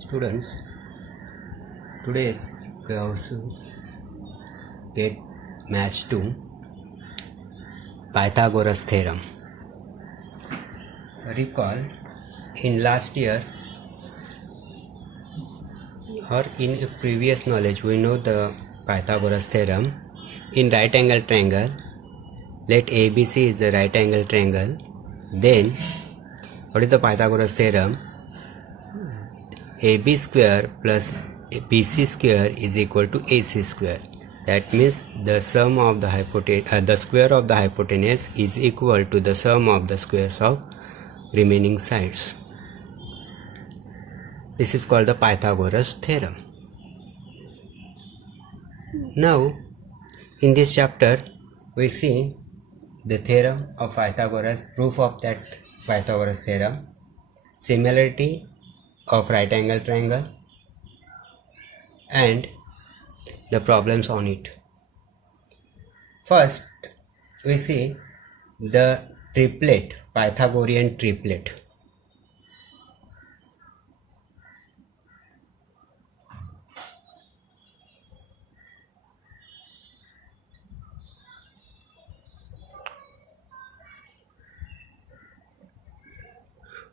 Students, today we also get Maths 2 Pythagoras theorem. Recall, in last year or in previous knowledge we know the Pythagoras theorem. In right angle triangle, let ABC is a right angle triangle. Then what is the Pythagoras theorem? AB square plus BC square is equal to AC square. That means the sum of the the square of the hypotenuse is equal to the sum of the squares of remaining sides. This is called the Pythagoras theorem. Now, in this chapter, we see the theorem of Pythagoras, proof of that Pythagoras theorem, similarity of right angle triangle, and the problems on it. First, we see the triplet, Pythagorean triplet.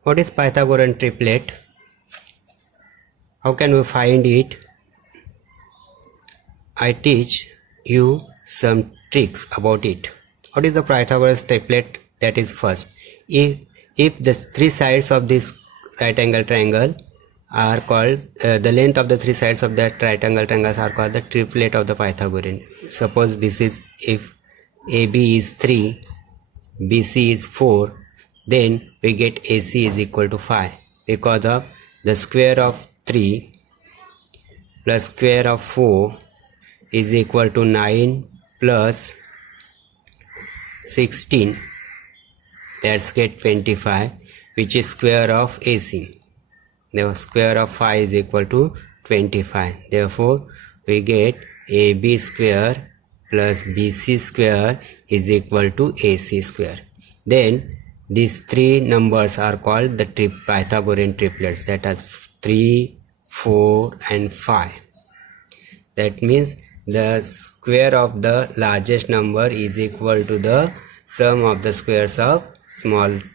What is Pythagorean triplet? How can we find it? I teach you some tricks about it. What is the Pythagoras triplet? That is, first, if the three sides of this right angle triangle are called, the length of the three sides of that right angle triangles are called the triplet of the Pythagorean. Suppose this is, if AB is 3, BC is 4, then we get AC is equal to 5 because of the square of 3 plus square of 4 is equal to 9 plus 16, that's get 25, which is square of AC. The square of 5 is equal to 25. Therefore, we get AB square plus BC square is equal to AC square. Then these three numbers are called the Pythagorean triplets, that is 3, 4 and 5. That means the square of the largest number is equal to the sum of the squares of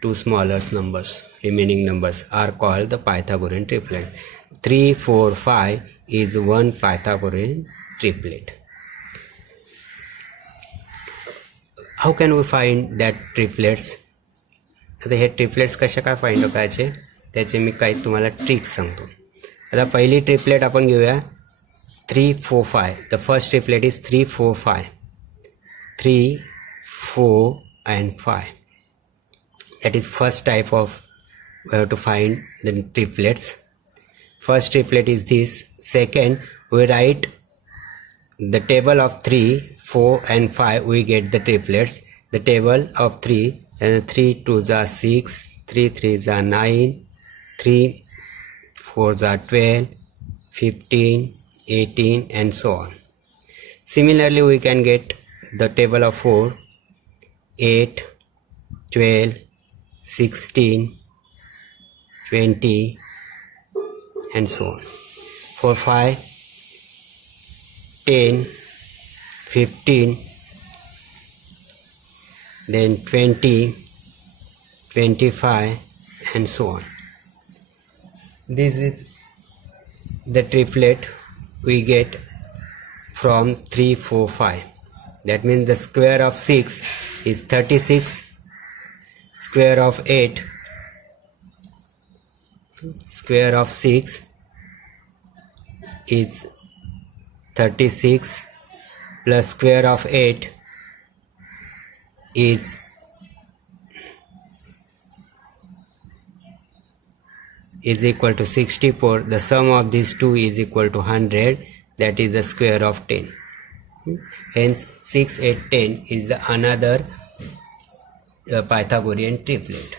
two smaller numbers. Remaining numbers are called the Pythagorean triplet. 3, 4, 5 is one Pythagorean triplet. How can we find that triplets? आता हे triplets कशा काय find करायचे त्याचे मी काही तुम्हाला tricks सांगतो. आता पहिली ट्रिपलेट आपण घेऊया 3, 4, 5. The first triplet is 3, 4, 5. 3, 4 and 5. That is first type of, we have to find the triplets. First triplet is this. Second, we write the table of 3, 4 and 5, we get the triplets. The table of 3, and 3 2s are 6, 3 3s are 9, 3 4s are 12, 15, 18 and so on. Similarly, we can get the table of 4, 8, 12, 16, 20 and so on. For 5, 10, 15, then 20, 25 and so on. This is the triplet we get from 3, 4, 5. That means the square of 6 is 36, square of 8, square of 6 is 36 plus square of 8 is equal to 64. The sum of these two is equal to 100, that is the square of 10. Hence 6, 8, 10 is another Pythagorean triplet.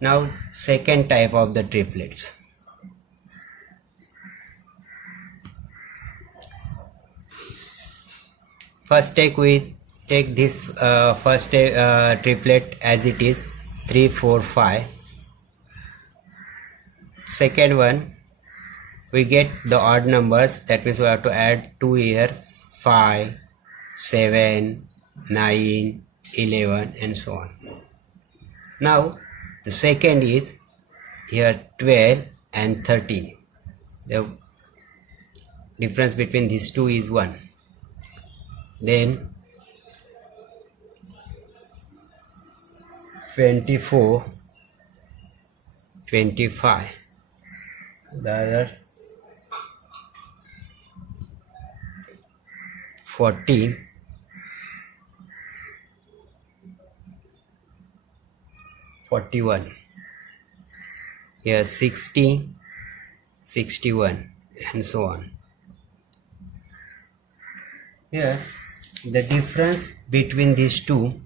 Now second type of the triplets. First take this first triplet as it is, 3, 4, 5. Second one, we get the odd numbers. That means we have to add 2 here, 5, 7, 9, 11 and so on. Now the second is here 12 and 13. The difference between these two is 1. Then 24, 25. The other 14, 41. Here 60, 61 and so on. Here the difference between these two,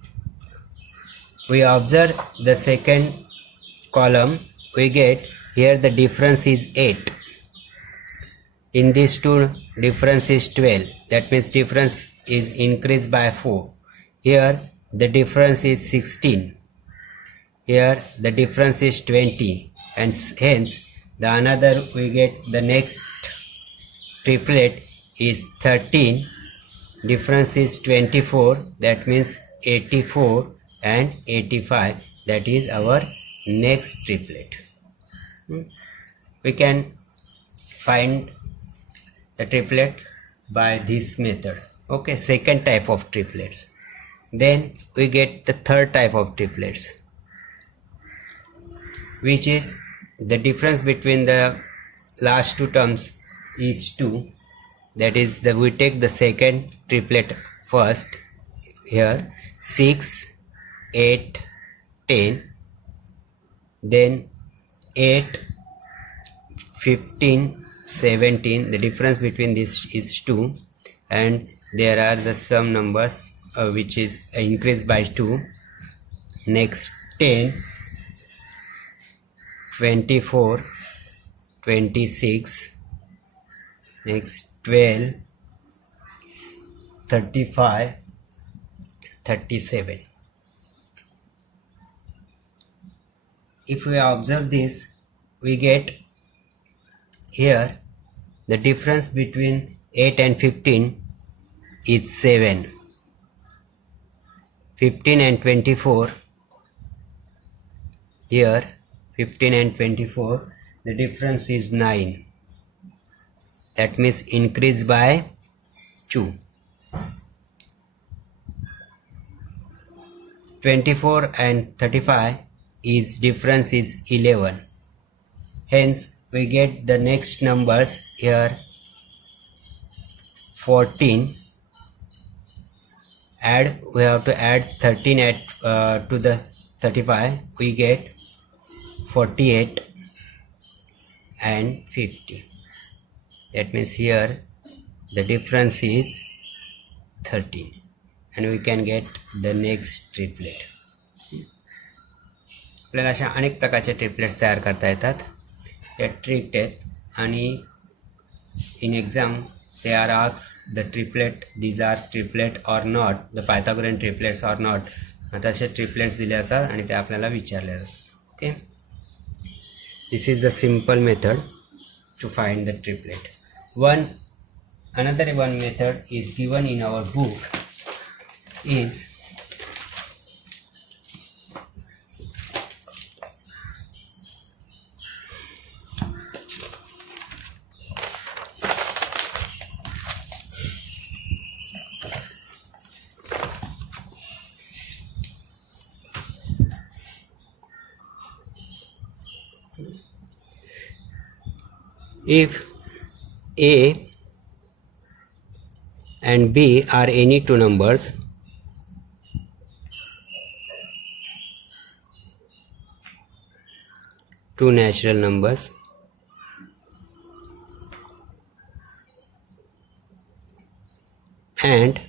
we observe the second column, we get here the difference is 8. In these two difference is 12. That means difference is increased by 4. Here the difference is 16. Here the difference is 20, and hence the another we get the next triplet is 13. Difference is 24. That means 84 and 85. That is our next triplet. We can find the triplet by this method. Okay, second type of triplets. Then we get the third type of triplets, which is the difference between the last two terms is 2. That is, we take the second triplet first. Here 6, 8, 10. Then 8, 15, 17. The difference between this is 2, and there are the sum numbers which is increased by 2. Next 10, 24, 26. Next 12, 35, 37. If we observe this, we get here the difference between 8 and 15 is 7. 15 and 24, here 15 and 24, the difference is 9. That means increase by 2. 24 and 35 is difference is 11. Hence we get the next numbers here 14. We have to add 13 to the 35. We get 48 and 50. That means here the difference is 13, and we can get the next triplet. आपल्याला अशा अनेक प्रकारचे triplets तयार करता येतात. या tricked आहेत आणि इन exam they are asked the triplet, these are triplet or not, the Pythagorean triplets or not. आता असे ट्रिपलेट्स दिले असतात आणि ते आपल्याला विचारले जातात. Okay, this is the simple method to find the triplet. Another one method is given in our book is if A and B are any two numbers, two natural numbers, and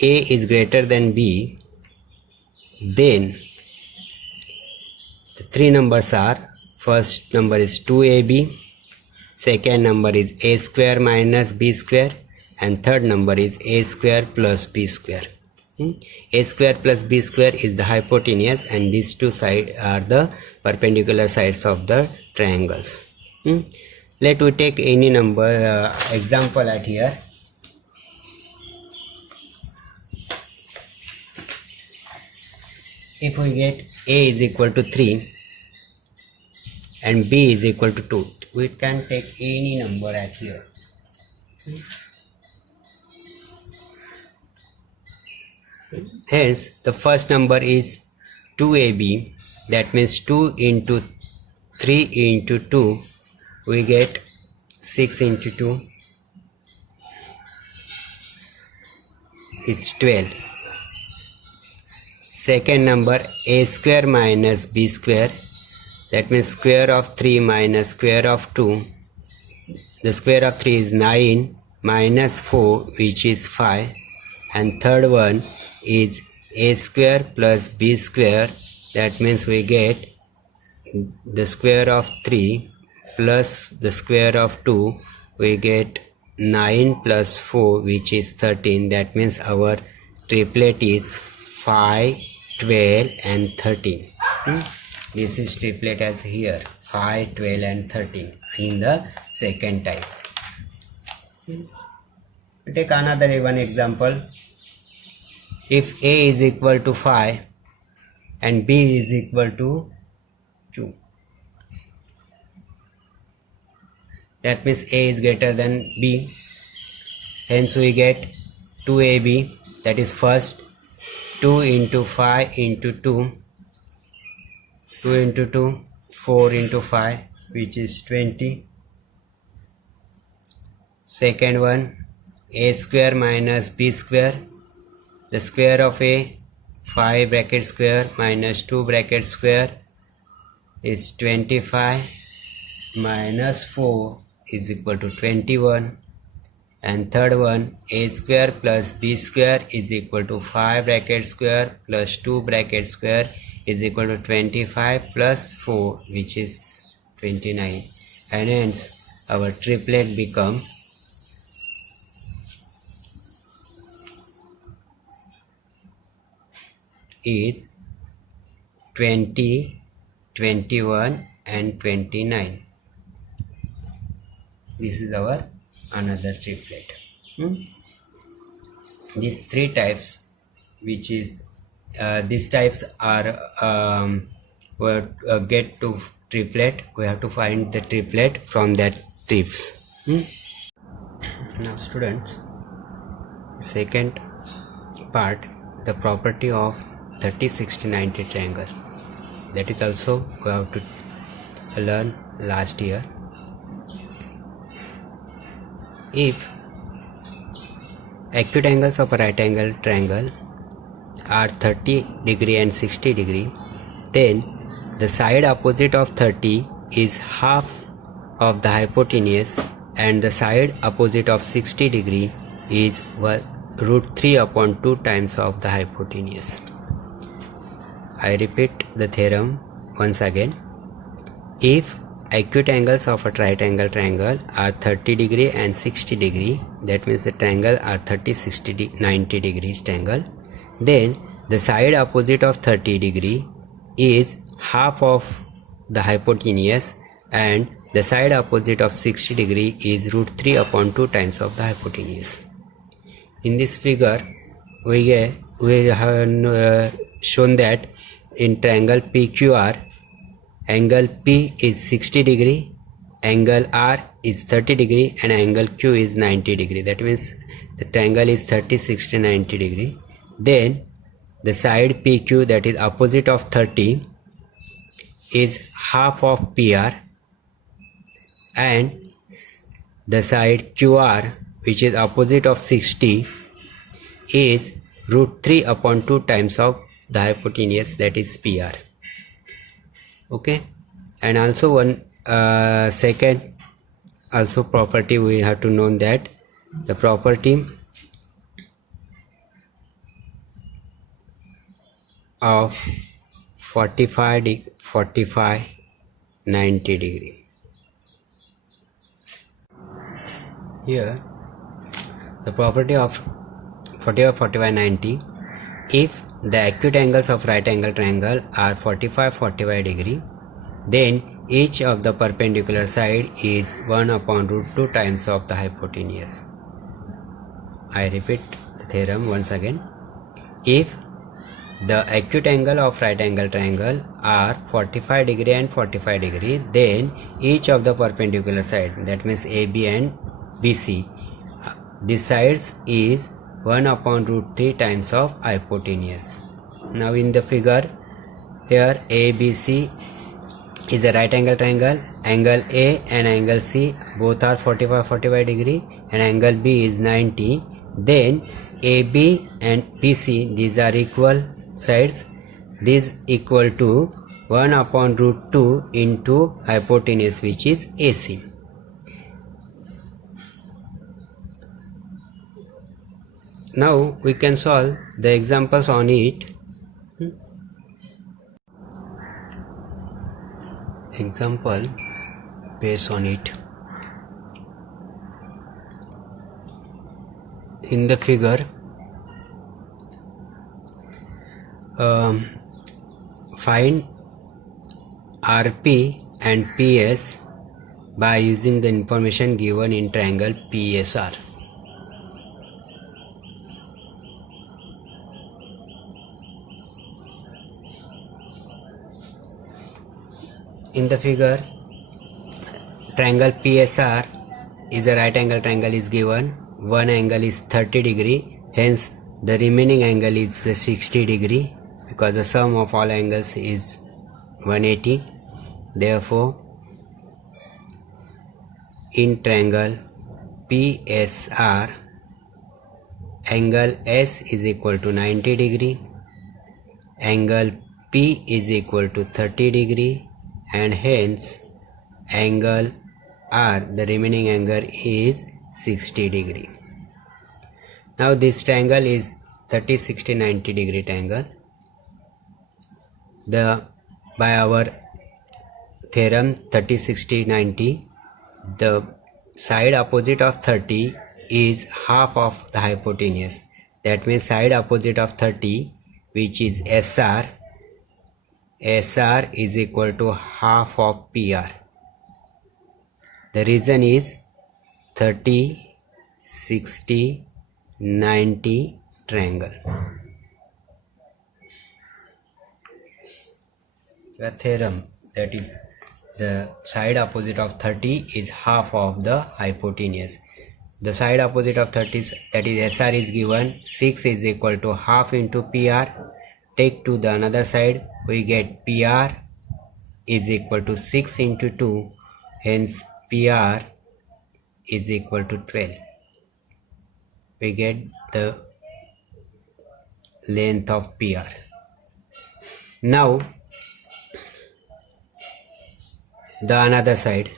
A is greater than B, then the three numbers are, first number is 2AB, second number is A square minus B square, and third number is A square plus B square. A square plus B square is the hypotenuse, and these two sides are the perpendicular sides of the triangles. let we take any number example at here. If we get A is equal to 3 and B is equal to 2, we can take any number at here. Hence, the first number is 2AB, that means 2 into 3 into 2, we get 6 into 2 is 12. Second number, A square minus B square, that means square of 3 minus square of 2. The square of 3 is 9 minus 4, which is 5. And third one is A square plus B square, that means we get the square of 3 plus the square of 2, we get 9 plus 4, which is 13. That means our triplet is 5, 12 and 13. This is triplet as here 5, 12 and 13 in the second type. Take another one example. If A is equal to 5 and B is equal to 2, that means A is greater than B. Hence we get 2AB, that is first 2 into 5 into 2, 2 into 2, 4 into 5, which is 20. Second one, A square minus B square, the square of A, 5 bracket square minus 2 bracket square is 25 minus 4 is equal to 21. And third one, A square plus B square is equal to 5 bracket square plus 2 bracket square is equal to 25 plus 4, which is 29. And hence our triplet become is 20, 21 and 29. This is our another triplet. These three types, which is these types are get to triplet, we have to find the triplet from that tips. Now students, second part, the property of 30, 60, 90 triangle, that is also we have to learn last year. If acute angles of a right angle triangle are 30 degree and 60 degree, then the side opposite of 30 is half of the hypotenuse and the side opposite of 60 degree is root 3 upon 2 times of the hypotenuse. I repeat the theorem once again. If acute angles of a right angle triangle are 30 degree and 60 degree, that means the triangle are 30, 60, 90 degrees triangle, then the side opposite of 30 degree is half of the hypotenuse and the side opposite of 60 degree is root 3 upon 2 times of the hypotenuse. In this figure we have shown that in triangle PQR, angle P is 60 degree, angle R is 30 degree and angle Q is 90 degree. That means the triangle is 30, 60, 90 degree. Then the side PQ, that is opposite of 30, is half of PR, and the side QR, which is opposite of 60, is root 3 upon 2 times of the hypotenuse, that is PR. Okay, and also one second also property we have to know, that the property of 45, 90 degree. Here the property of 45, 90, if the acute angles of right angle triangle are 45, 45 degree, then each of the perpendicular side is 1 upon root 2 times of the hypotenuse. I repeat the theorem once again. If the acute angle of right angle triangle are 45 degree and 45 degree, then each of the perpendicular side, that means AB and BC, this sides is 1 upon root 3 times of hypotenuse. Now in the figure, here ABC is a right angle triangle. Angle A and angle C both are 45 degree and angle B is 90. Then AB and BC, these are equal sides. This equal to 1 upon root 2 into hypotenuse, which is AC. Now we can solve the examples on it. Example based on it. In the figure, find RP and PS by using the information given in triangle PSR. In the figure, triangle PSR is a right angle triangle is given. One angle is 30 degree, hence the remaining angle is 60 degree, because the sum of all angles is 180. Therefore, in triangle PSR, angle S is equal to 90 degree, angle P is equal to 30 degree, and hence angle R, the remaining angle, is 60 degree. Now this triangle is 30, 60, 90 degree triangle. By our theorem 30, 60, 90, the side opposite of 30 is half of the hypotenuse. That means side opposite of 30, which is SR, SR is equal to half of PR. The reason is 30, 60, 90 triangle. The theorem, that is the side opposite of 30 is half of the hypotenuse. The side opposite of 30, that is SR, is given. 6 is equal to half into PR. Take to the another side, we get PR is equal to 6 into 2, hence PR is equal to 12. We get the length of PR. Now the another side,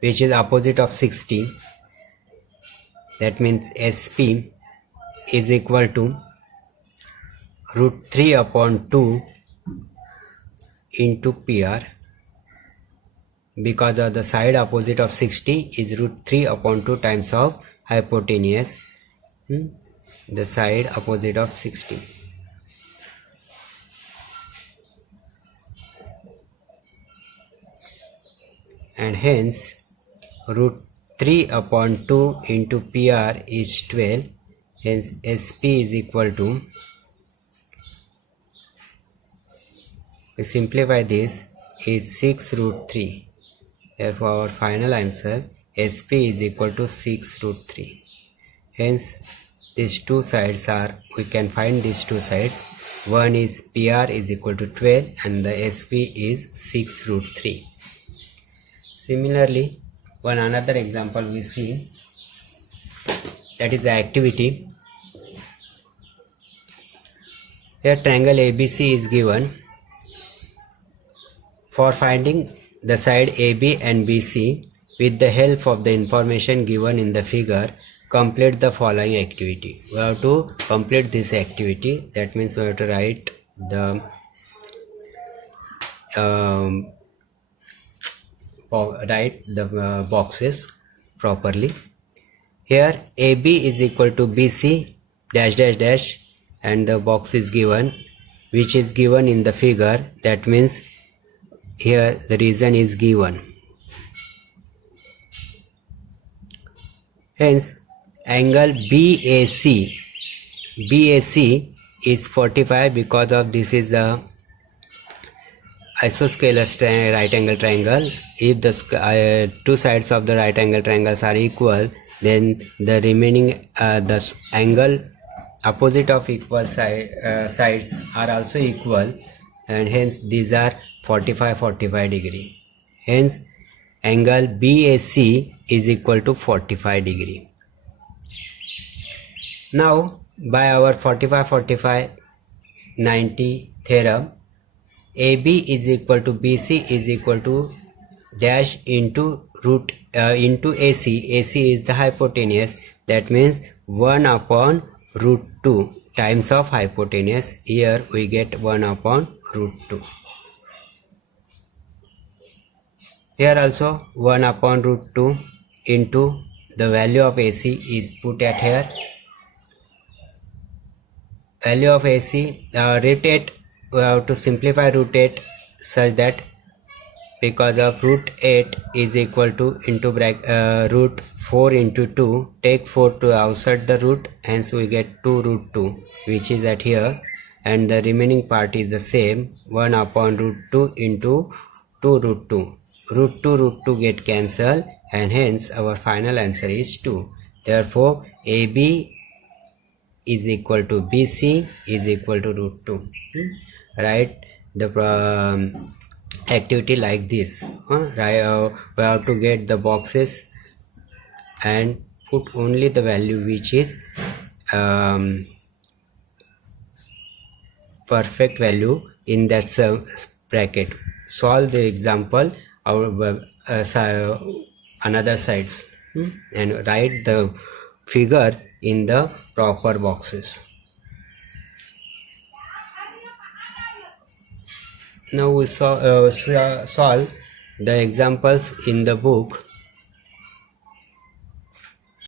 which is opposite of 60, that means SP is equal to root 3 upon 2 into PR, because of the side opposite of 60 is root 3 upon 2 times of hypotenuse, the side opposite of 60. And hence root 3 upon 2 into PR is 12, hence SP is equal to, we simplify this, is 6 root 3. Therefore our final answer SP is equal to 6 root 3. Hence these two sides are, we can find these two sides. One is PR is equal to 12 and the SP is 6 root 3. Similarly, one another example we see, that is the activity. Here triangle ABC is given. For finding the side AB and BC, with the help of the information given in the figure, complete the following activity. We have to complete this activity. That means we have to write the boxes properly. Here AB is equal to BC dash dash dash, and the box is given, which is given in the figure. That means here the reason is given. Hence angle BAC is 45 because of this is the isosceles right angle triangle. If the two sides of the right angle triangles are equal, then the remaining the angle opposite of equal sides are also equal, and hence these are 45 degree. Hence angle BAC is equal to 45 degree. Now by our 45-45-90 theorem, AB is equal to BC is equal to dash into root into AC. AC is the hypotenuse. That means 1 upon root 2 times of hypotenuse. Here we get 1 upon root 2. Here also 1 upon root 2 into the value of AC is put at here. Value of AC, rotate, we have to simplify root 8 such that because of root 8 is equal to into root 4 into 2, take 4 to outside the root, hence we get 2 root 2 which is at here, and the remaining part is the same, 1 upon root 2 into 2 root 2. Root 2 get cancelled, and hence our final answer is 2. Therefore AB is equal to BC is equal to root 2. Write the activity like this. Right, we have to get the boxes and put only the value which is perfect value in that bracket. Solve the example another sides and write the figure in the proper boxes. Now we solve the examples in the book.